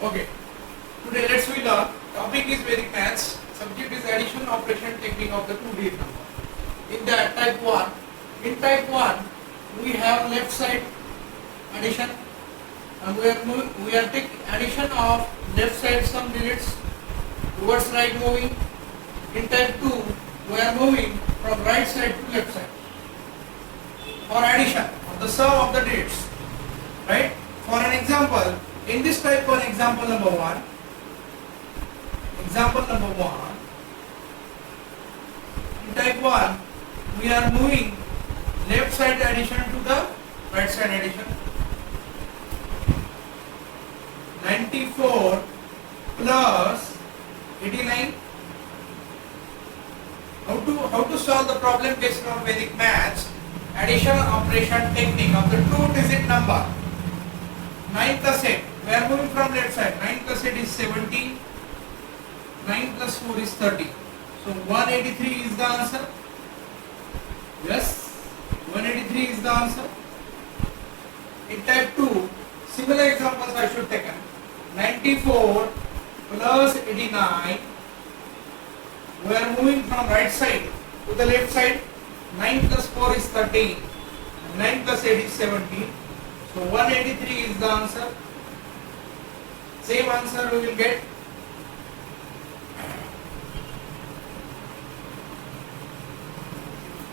Okay. Today let's we learn. Topic is Vedic Maths. Subject is addition operation technique of the two-digit number. In that type 1. In type 1, we have left side addition, and we are taking addition of left side some digits towards right moving. In type 2, we are moving from right side to left side for addition of the sum of the digits. Right? For an example, in this type 1, example number 1, in type 1, we are moving left side addition to the right side addition. 94 plus 89. How to solve the problem based on Vedic Maths? Addition operation technique of the two-digit number. 9 plus 8. We are moving from left side. 9 plus 8 is 70. 9 plus 4 is 30. So 183 is the answer. Yes, 183 is the answer. In type 2, similar examples I should take. 94 plus 89. We are moving from right side to the left side. 9 plus 4 is 13. 9 plus 8 is 17. So 183 is the answer. Same answer we will get.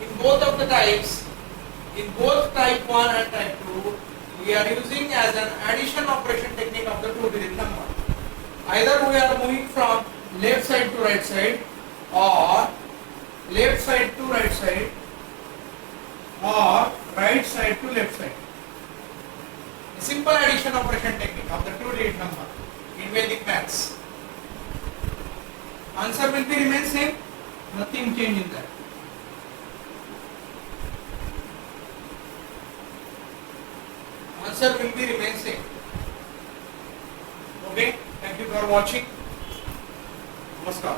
In both of the types, in both type 1 and type 2, we are using as an addition operation technique of the two-digit number. Either we are moving from left side to right side, or left side to right side, or right side to left side. A simple addition operation technique of the two-digit number in Vedic Maths. Answer will be remain same, nothing change in that. Answer will be remain same. Okay, thank you for watching. Namaskar.